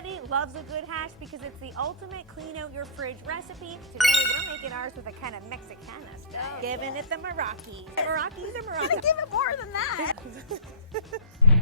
Everybody loves a good hash because it's the ultimate clean out your fridge recipe. Today we're making ours with a kind of Mexicana style. Giving it the Meraki. Meraki's a Meraki. Gotta give it more than that.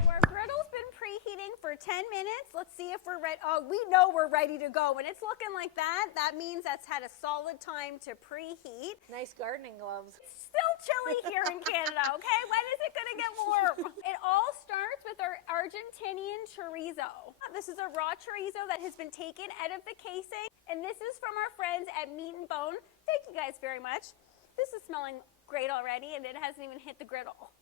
Our griddle's been preheating for 10 minutes. Let's see if we're ready. Oh, we know we're ready to go. When it's looking like that, that means that's had a solid time to preheat. Nice gardening gloves. It's still chilly here in Canada, okay? When is it gonna get warm? It all starts with our Argentinian chorizo. This is a raw chorizo that has been taken out of the casing, and this is from our friends at Meat and Bone. Thank you guys very much. This is smelling great already, and it hasn't even hit the griddle.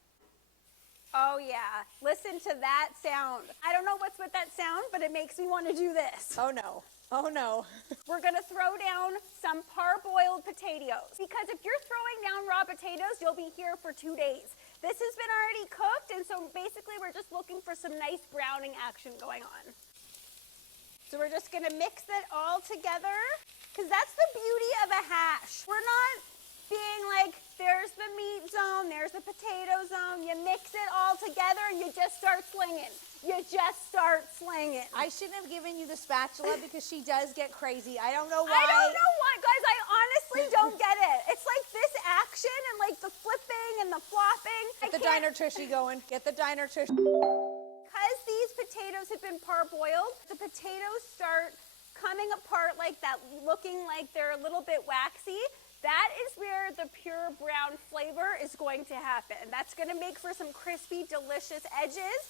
Oh yeah, listen to that sound. I don't know what's with that sound, but it makes me want to do this. Oh no. Oh no. We're gonna throw down some parboiled potatoes, because if you're throwing down raw potatoes, you'll be here for 2 days. This has been already cooked, and so basically we're just looking for some nice browning action going on. So we're just gonna mix it all together, because that's the beauty of a hash. We're not being like, there's the meat zone, there's the potato zone. You mix it all together and you just start slinging. You just start slinging. I shouldn't have given you the spatula because she does get crazy. I don't know why. I don't know why, guys. I honestly don't get it. It's like this action and like the flipping and the flopping. Get the diner tushy going. Get the diner tushy. Because these potatoes have been parboiled, the potatoes start coming apart like that, looking like they're a little bit waxy. That is where the pure brown flavor is going to happen. That's going to make for some crispy, delicious edges.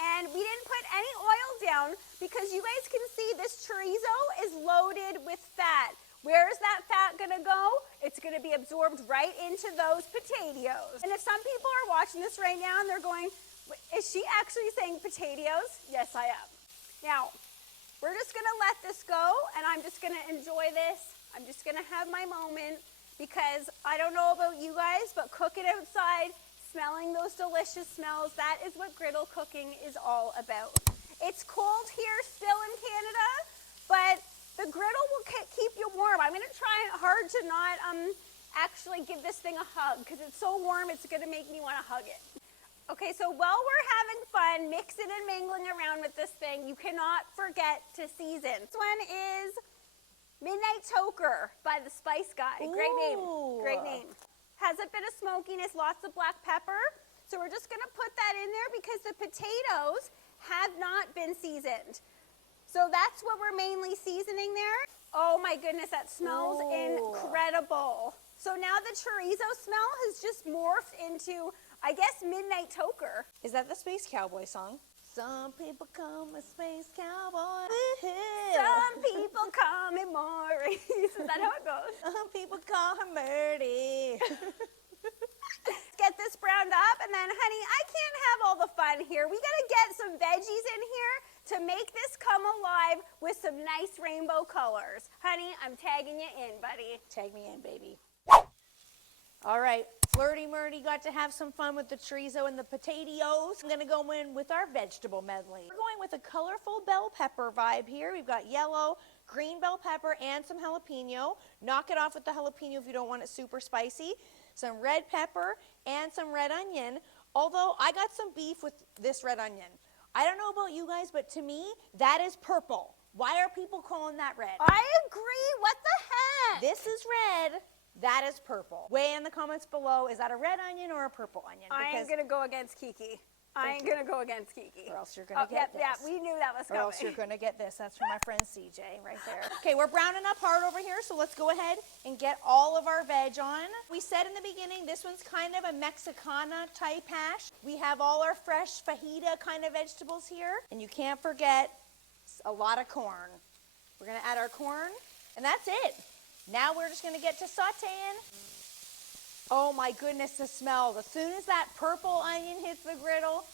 And we didn't put any oil down because you guys can see this chorizo is loaded with fat. Where is that fat going to go? It's going to be absorbed right into those potatoes. And if some people are watching this right now and they're going, is she actually saying potatoes? Yes, I am. Now, we're just going to let this go, and I'm just going to enjoy this. I'm just going to have my moment, because I don't know about you guys, but cooking outside, smelling those delicious smells, that is what griddle cooking is all about. It's cold here still in Canada, but the griddle will keep you warm. I'm going to try hard to not actually give this thing a hug, because it's so warm it's going to make me want to hug it. Okay, so while we're having fun mixing and mingling around with this thing, you cannot forget to season. This one is Midnight Toker by the Spice Guy. Great name. Great name. Has a bit of smokiness, lots of black pepper. So we're just going to put that in there because the potatoes have not been seasoned. So that's what we're mainly seasoning there. Oh my goodness, that smells incredible. So now the chorizo smell has just morphed into, I guess, Midnight Toker. Is that the Space Cowboy song? Some people call me Space Cowboy. Some people call me Maurice. Is that how it goes? Some people call her Murdy. Get this browned up, and then, honey, I can't have all the fun here. We got to get some veggies in here to make this come alive with some nice rainbow colors. Honey, I'm tagging you in, buddy. Tag me in, baby. All right, Flirty Murdy got to have some fun with the chorizo and the potatoes. I'm gonna go in with our vegetable medley. We're going with a colorful bell pepper vibe here. We've got yellow, green bell pepper, and some jalapeno. Knock it off with the jalapeno if you don't want it super spicy. Some red pepper and some red onion, although I got some beef with this red onion. I don't know about you guys, but to me, that is purple. Why are people calling that red? I agree. What the heck? This is red. That is purple. Weigh in the comments below, is that a red onion or a purple onion? I ain't going to go against Kiki. I ain't going to go against Kiki. Or else you're going to get this. Yeah, we knew that was coming. Or else you're going to get this. That's from my friend CJ right there. Okay, we're browning up hard over here, so let's go ahead and get all of our veg on. We said in the beginning, this one's kind of a Mexicana type hash. We have all our fresh fajita kind of vegetables here. And you can't forget a lot of corn. We're going to add our corn, and that's it. Now we're just going to get to sauteing. Oh my goodness, the smell. As soon as that purple onion hits the griddle,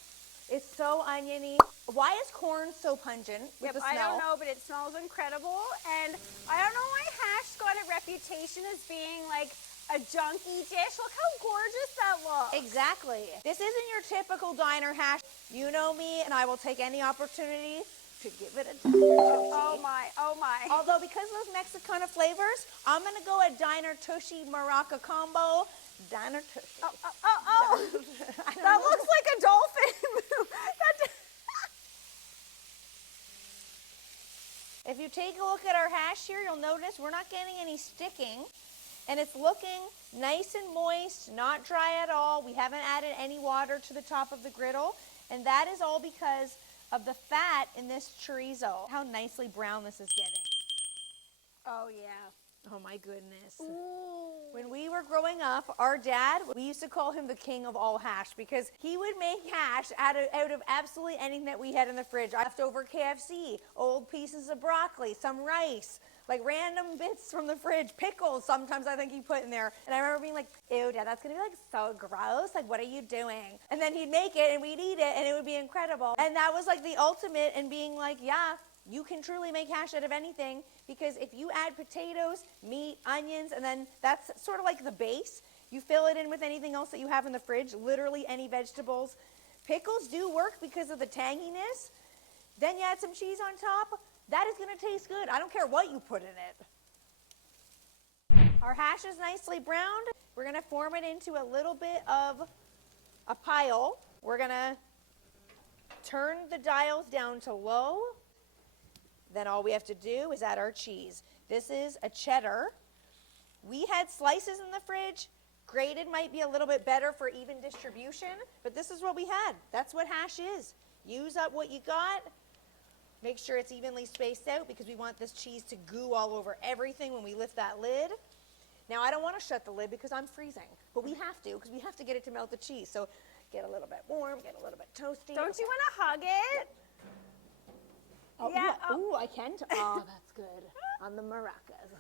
it's so oniony. Why is corn so pungent with the smell? I don't know, but it smells incredible. And I don't know why hash got a reputation as being like a junky dish. Look how gorgeous that looks. Exactly. This isn't your typical diner hash. You know me, and I will take any opportunity to give it a diner tushy. Oh my, oh my. Although because of those Mexicana flavors, I'm gonna go a diner tushy maraca combo. Diner tushy. Oh. That looks like a dolphin. if you take a look at our hash here, you'll notice we're not getting any sticking. And it's looking nice and moist, not dry at all. We haven't added any water to the top of the griddle. And that is all because of the fat in this chorizo. How nicely brown this is getting. Oh, yeah. Oh, my goodness. Ooh. When we were growing up, our dad, we used to call him the king of all hash because he would make hash out of absolutely anything that we had in the fridge. Leftover KFC, old pieces of broccoli, some rice, like random bits from the fridge, pickles sometimes I think he put in there. And I remember being like, ew, Dad, that's going to be like so gross. Like, what are you doing? And then he'd make it and we'd eat it and it would be incredible. And that was like the ultimate in being like, yeah, you can truly make hash out of anything because if you add potatoes, meat, onions, and then that's sort of like the base. You fill it in with anything else that you have in the fridge, literally any vegetables. Pickles do work because of the tanginess. Then you add some cheese on top. That is going to taste good. I don't care what you put in it. Our hash is nicely browned. We're going to form it into a little bit of a pile. We're going to turn the dials down to low. Then all we have to do is add our cheese. This is a cheddar. We had slices in the fridge. Grated might be a little bit better for even distribution, but this is what we had. That's what hash is. Use up what you got. Make sure it's evenly spaced out because we want this cheese to goo all over everything when we lift that lid. Now, I don't want to shut the lid because I'm freezing, but we have to because we have to get it to melt the cheese. So get a little bit warm, get a little bit toasty. Don't you want to hug it? Oh, yeah. Ooh, I can. Oh, that's good. On the maracas.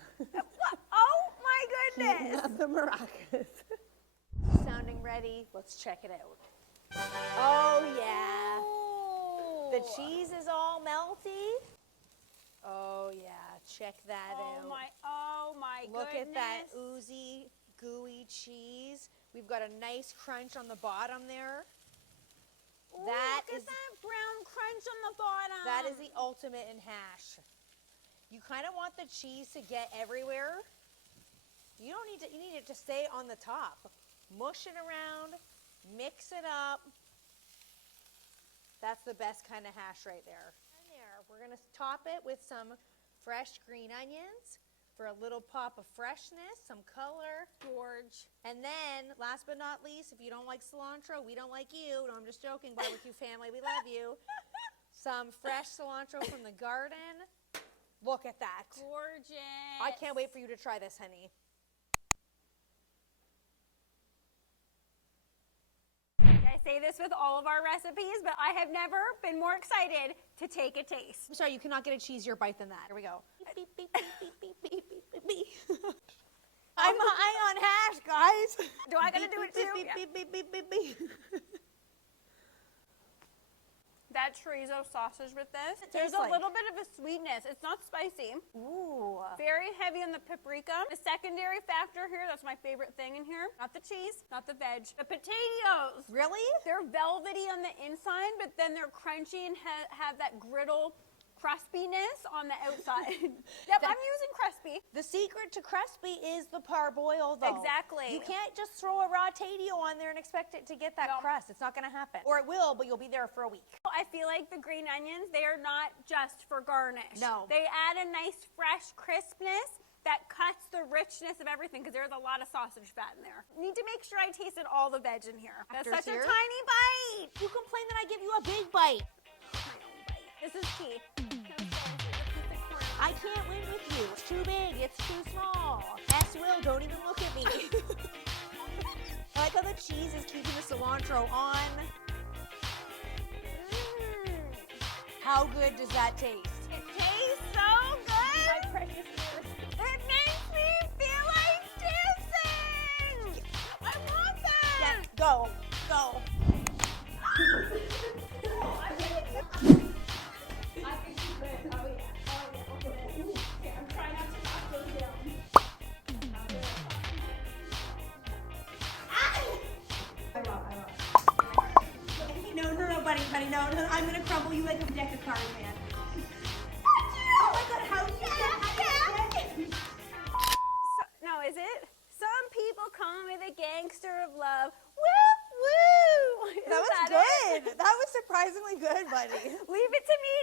Oh, my goodness. On the maracas. Sounding ready. Let's check it out. Oh, yeah. Ooh. The cheese is all melty. Oh, yeah. Check that out. Oh, my Look goodness. at that oozy, gooey cheese. We've got a nice crunch on the bottom there. Ooh, That look is at that brown crunch on the bottom. That is the ultimate in hash. You kind of want the cheese to get everywhere. You don't need to, you need it to stay on the top. Mush it around, mix it up. That's the best kind of hash right there. And there, we're gonna top it with some fresh green onions for a little pop of freshness, some color. George. And then, last but not least, if you don't like cilantro, we don't like you. No, I'm just joking, barbecue family, we love you. Some fresh cilantro from the garden. Look at that. Gorgeous. I can't wait for you to try this, honey. I say this with all of our recipes, but I have never been more excited to take a taste. I'm sorry, you cannot get a cheesier bite than that. Here we go. Beep, beep, beep, beep, beep, beep, beep, beep. I'm high on hash, guys. Do I gotta do it too? Beep, Yeah. beep, beep, beep, beep, beep. That chorizo sausage with this, tastes there's a like? little bit of a sweetness. It's not spicy. Ooh. Very heavy on the paprika. The secondary factor here, that's my favorite thing in here. Not the cheese, not the veg. The potatoes. Really? They're velvety on the inside, but then they're crunchy and have that griddle crespiness on the outside. Yep, I'm using crispy. The secret to crispy is the parboiled, though. Exactly. You can't just throw a raw tadio on there and expect it to get that No. crust. It's not going to happen. Or it will, but you'll be there for a week. I feel like the green onions, they are not just for garnish. No. They add a nice fresh crispness that cuts the richness of everything because there's a lot of sausage fat in there. Need to make sure I tasted all the veg in here. That's After such here? a tiny bite. You complain that I give you a big bite. My own bite. This is key. I can't win with you. It's too big. It's too small. Will, don't even look at me. I like how the cheese is keeping the cilantro on. How good does that taste? It tastes so good. My precious ears. It makes me feel like dancing. I want that. Yeah, go. Go. I think she's good. Oh, yeah. Okay, I'm trying not to knock those down. No, buddy, no, I'm gonna crumble you like a deck of cards, man. Oh my God, how No, is it? Some people call me the gangster of love. Woo, woo. That was good. That was surprisingly good, buddy. Leave it to me.